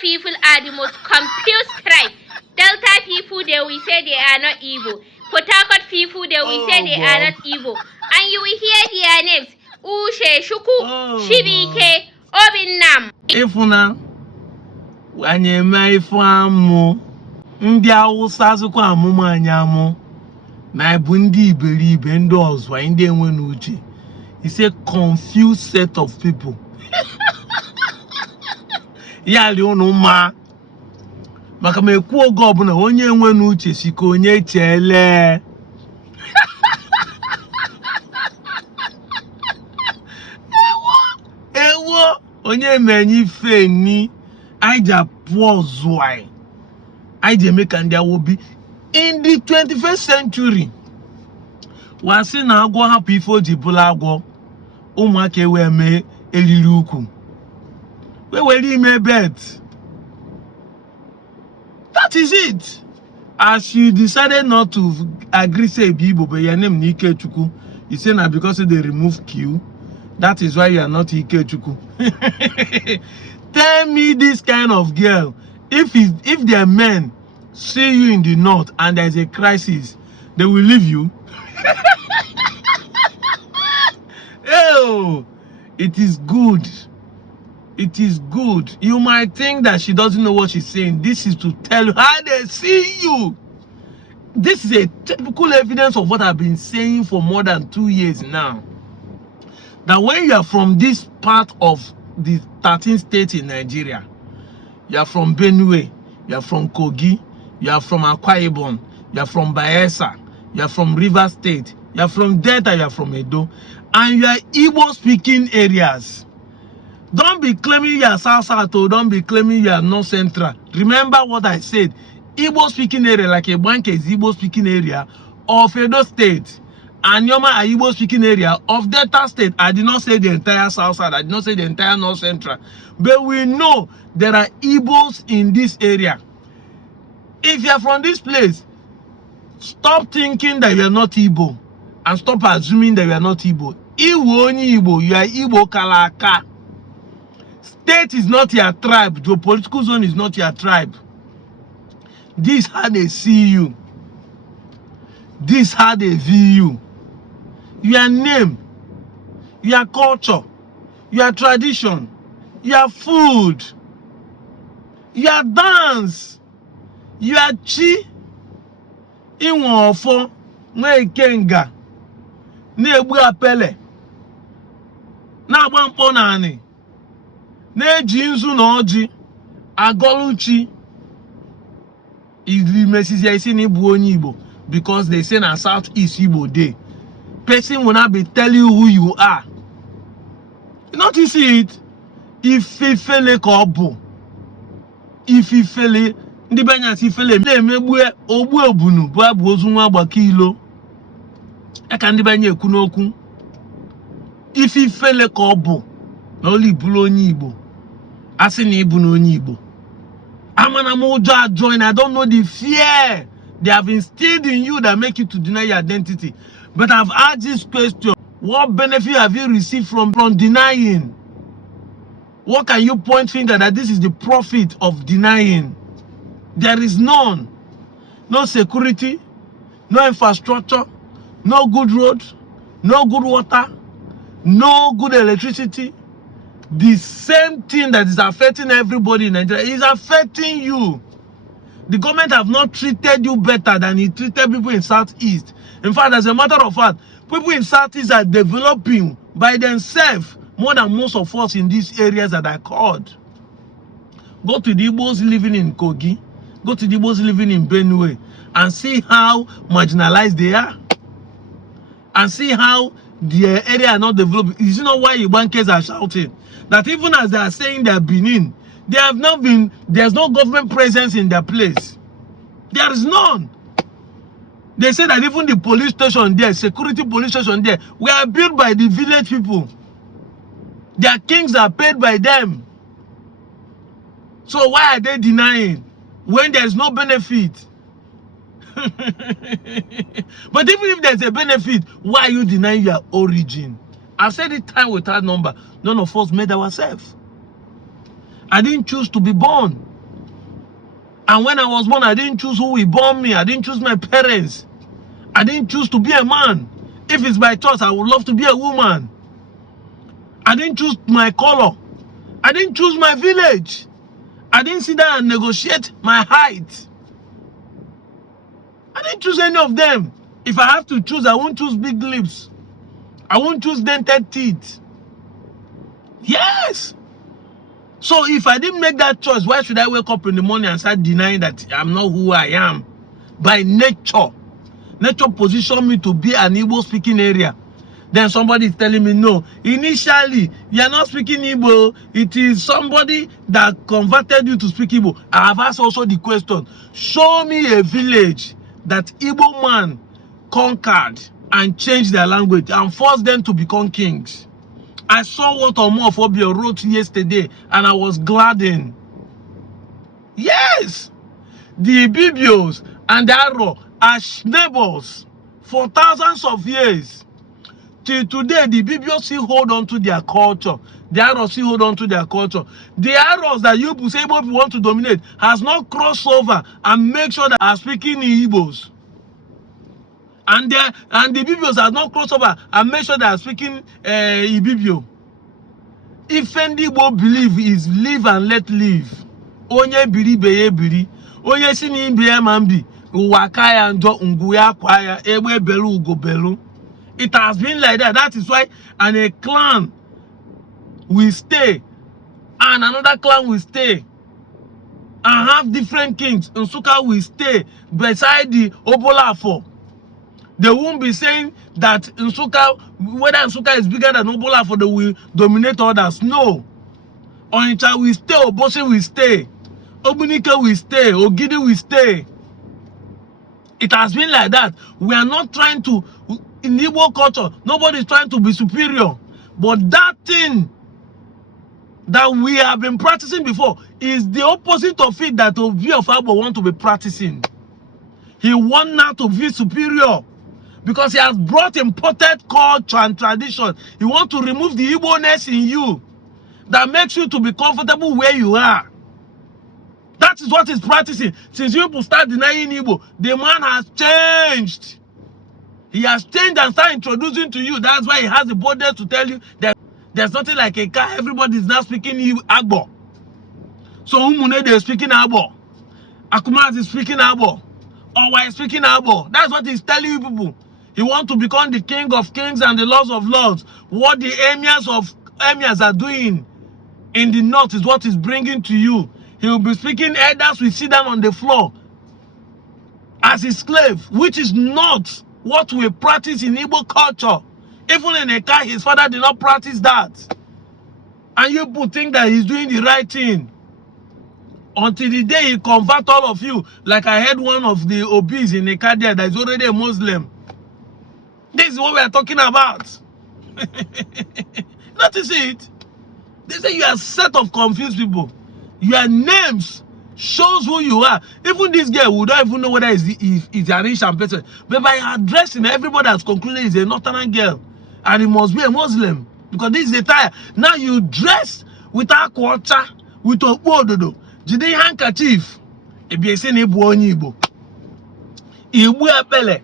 people are the most confused tribe. Delta people, they will say they are not Igbo. Port Harcourt people, they will say they are not Igbo. And you will hear their names. Ushe, Shuku, Shibike, Obinam. Ifuna, wanyeme ifuamu, ndi Hausa zukwa amumu anyamu, na ebu ndi iberibe ndi ozwa ndi enwe n'uche. It's a confused set of people. Yali unu ma. Maka mekwu oge ọbụla onye enwe n'uche si ka onye chele. Ewo onye menyi feni aija poor zwai. Aija make and there will be in the 21st century. Wasi na agwo hapu ifo jibula agwo. Ụmụaka ewe me eliri ukwu. We were ime bet. That is it. As you decided not to agree, say Igbo, but your name Ike Chuku, you say now because they remove Q, that is why you are not Ike Chuku. Tell me this kind of girl, if their men see you in the north and there is a crisis, they will leave you. Oh, it is good. It is good. You might think that she doesn't know what she's saying. This is to tell you how they see you. This is a typical evidence of what I've been saying for more than 2 years now. That when you are from this part of the 13 states in Nigeria, you are from Benue, you are from Kogi, you are from Akwa Ibom, you are from Bayelsa, you are from Rivers State, you are from Delta, you are from Edo, and you are Igbo speaking areas. Don't be claiming you are South, don't be claiming you are North Central. Remember what I said. Igbo speaking area, like a bank is Igbo speaking area of Edo State. Anioma are Igbo speaking area of Delta State. I did not say the entire South Side. I did not say the entire North Central. But we know there are Igbos in this area. If you are from this place, stop thinking that you are not Igbo. And stop assuming that you are not Igbo. Igbo only Igbo. You are Igbo Kalaka. State is not your tribe. Your political zone is not your tribe. This how they see you. This how they view you. Your name, your culture, your tradition, your food, your dance, your chi, inwofo, kenga, na-egbu apele, na-agba mkpọ naanị, na-eji nzu na ọjị, agọluchi, ilimesizi isi na ibu onye Igbo, because they say na Southeast Igbo dey. Person will not be telling you who you are. You not you see it? If you feel like obo, if you feel it, ndị banya si feel it, na-emegbu ogbu obunu bụ abụ ozu nwa agbaka ilo. Aka ndị banya ekwu n'okwu. If you feel like obo, na oli bụrụ onye Igbo. Asị na ịbụ na onye Igbo. Amana m ụjọ join. I don't know the fear they have instilled in you that make you to deny your identity. But I've asked this question. What benefit have you received from denying? What can you point finger that this is the profit of denying? There is none. No security, no infrastructure, no good road, no good water, no good electricity. The same thing that is affecting everybody in Nigeria is affecting you. The government have not treated you better than it treated people in Southeast. In fact, as a matter of fact, people in Southeast are developing by themselves more than most of us in these areas that I called. Go to the Igbos living in Kogi, go to the Igbos living in Benue, and see how marginalized they are. And see how their area are not developed. Is it not why Ibankers are shouting? That even as they are saying they are Benin, they have not been, there's no government presence in their place. There is none. They say that even the police station there, security police station there, were built by the village people. Their kings are paid by them. So why are they denying when there's no benefit? But even if there's a benefit, why are you denying your origin? I've said it time without number. None of us made ourselves. I didn't choose to be born. And when I was born, I didn't choose who will born me. I didn't choose my parents. I didn't choose to be a man. If it's by choice, I would love to be a woman. I didn't choose my color. I didn't choose my village. I didn't sit down and negotiate my height. I didn't choose any of them. If I have to choose, I won't choose big lips. I won't choose dented teeth. Yes. So if I didn't make that choice, why should I wake up in the morning and start denying that I'm not who I am? By nature. Nature positioned me to be an Igbo speaking area. Then somebody is telling me, no, initially, you are not speaking Igbo. It is somebody that converted you to speak Igbo. I have asked also the question, show me a village that Igbo man conquered and changed their language and forced them to become kings. I saw what Omophobia wrote yesterday and I was gladdened. Yes, the Ibibios and the Aro are neighbors for thousands of years. Till today, the Ibibios still hold on to their culture. The Aros still hold on to their culture. The Aros that you say Igbo want to dominate has not crossed over and make sure that are speaking in Igbos. And the Ibibios has not crossed over and make sure they are speaking Ibibio. If any Igbo believe is live and let live. Onye biri beye biri. Onye sini beye mambi. Uwakaya njo unguya kwaya. Ewe belu ugo belu. It has been like that. That is why a clan will stay and another clan will stay and have different kings. Nsukka will stay beside the Obolafo. They won't be saying that Nsukka, whether Nsukka is bigger than Obolafo, they will dominate others. No. Onitsha will stay, Obosi will stay, Obunike will stay, Ogidi will stay. It has been like that. We are not trying to, in Igbo culture, nobody is trying to be superior. But that thing that we have been practicing before is the opposite of it that Ovi of Agbor want to be practicing. He wants now to be superior because he has brought imported culture and tradition. He wants to remove the Igbo-ness in you that makes you to be comfortable where you are. That is what he's practicing. Since you people start denying Igbo, the man has changed. He has changed and started introducing to you. That's why he has the boldness to tell you that there's nothing like a car. Everybody is now speaking Agbor. So Umune is speaking Agbor. Akumaz is speaking Agbor. Owa is speaking Agbor. That's what he's telling you people. He wants to become the king of kings and the lords of lords. What the emirs are doing in the north is what he's bringing to you. He will be speaking, elders will sit down on the floor as a slave, which is not what we practice in Igbo culture. Even in a car, his father did not practice that. And you people think that he's doing the right thing. Until the day he convert all of you, like I heard one of the obese in a car there that is already a Muslim. This is what we are talking about. Notice it. They say you are a set of confused people. Your names shows who you are. Even this girl, we don't even know whether it's an Asian person. But by her dressing, everybody has concluded it's a northern girl. And it must be a Muslim. Because this is the attire. Now you dress with a culture, with a bododo. Jide handkerchief. Ebi ese na ebu onye Igbo. Igbo epele.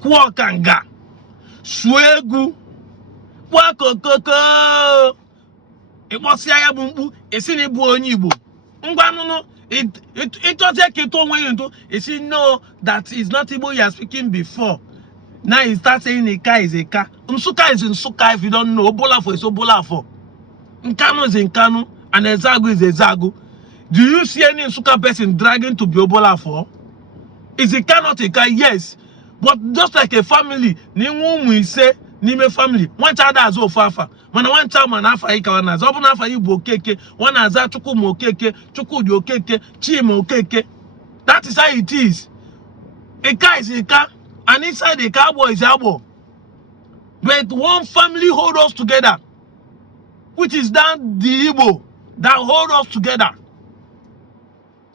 Kwa kanga. Swegu. Kwa kokoko. Ebosi aya bumbu. Ese na ebu onye Igbo. Ngwanunu. It was a keto when you do. Ese know that is not Igbo you are speaking before. Now he starts saying a car is a car. Nsukka is Nsukka if you don't know. Obolafo is Obolafo. Nkanu is Nkanu. And Ezagu is Ezagu. Do you see any Nsukka person dragging to be Obolafo? Is a car not a car? Yes. But just like a family, ni mumu ise, ni me family. One child has Ofafa. When one child man afa ika one has open afa Igbo okeke. One has Chuku mo okeke, Chuku di okeke, Chi mo okeke. That is how it is. A car is a car. And inside the cowboy is Agbor. But one family hold us together, which is that the Igbo that hold us together.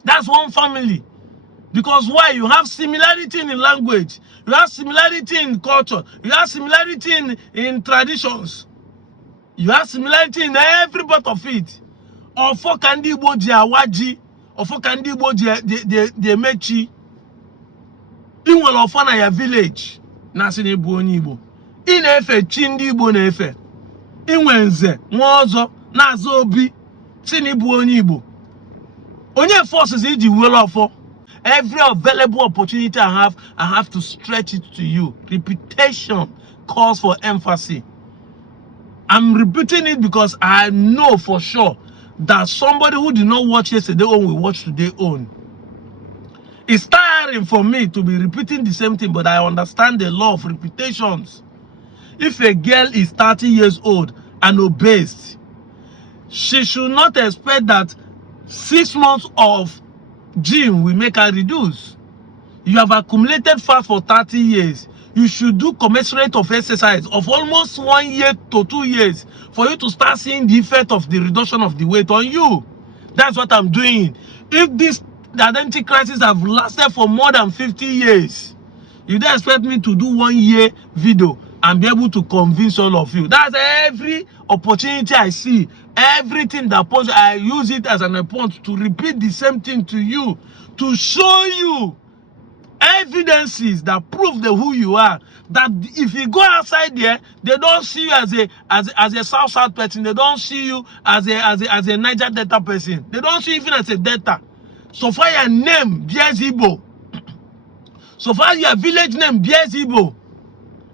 That's one family. Because why? You have similarity in language, you have similarity in culture, you have similarity in traditions, you have similarity in every part of it. Ofo kandi Igbo ji awaji, ofo ka ndị Igbo je emechi ị nwere ofo na ya village na si na ịbụ onye Igbo ị na-efe chi ndị Igbo na-efe inwe nze nwa ọzọ na-azụ obi si na ịbụ onye Igbo onye forces iji were ofo. Every available opportunity I have to stretch it to you. Reputation calls for emphasis. I'm repeating it because I know for sure that somebody who did not watch yesterday own will watch today own. It's tiring for me to be repeating the same thing, but I understand the law of reputations. If a girl is 30 years old and obese, she should not expect that 6 months of gym will make her reduce. You have accumulated fat for 30 years. You should do commensurate of exercise of almost 1 year to 2 years for you to start seeing the effect of the reduction of the weight on you. That's what I'm doing. If this identity crisis have lasted for more than 50 years, you don't expect me to do 1 year video and be able to convince all of you. That's every opportunity I see. Everything that posts, I use it as an point to repeat the same thing to you, to show you evidences that prove the who you are. That if you go outside there, they don't see you as a South person. They don't see you as a Niger Delta person. They don't see you even as a Delta. So far your name bears Igbo. So far your village name bears Igbo.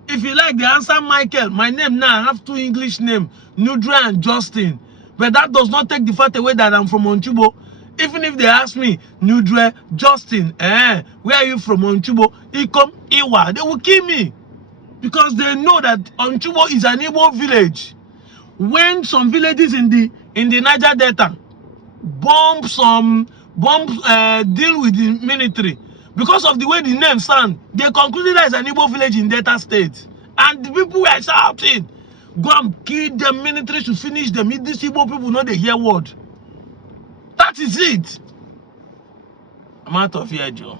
If you like the answer, Michael, my name now, I have 2 English names, Nudra and Justin. But that does not take the fact away that I'm from Onchubo. Even if they ask me, Nudra, Justin, where are you from Onchubo? Ikom, Iwa, they will kill me. Because they know that Onchubo is an Igbo village. When some villages in the Niger Delta deal with the military, because of the way the name sound, they concluded that it's an Igbo village in Delta State. And the people were shouting, go and kill the military to finish them. If these Igbo people know they hear word. That is it. I'm out of here, Joe.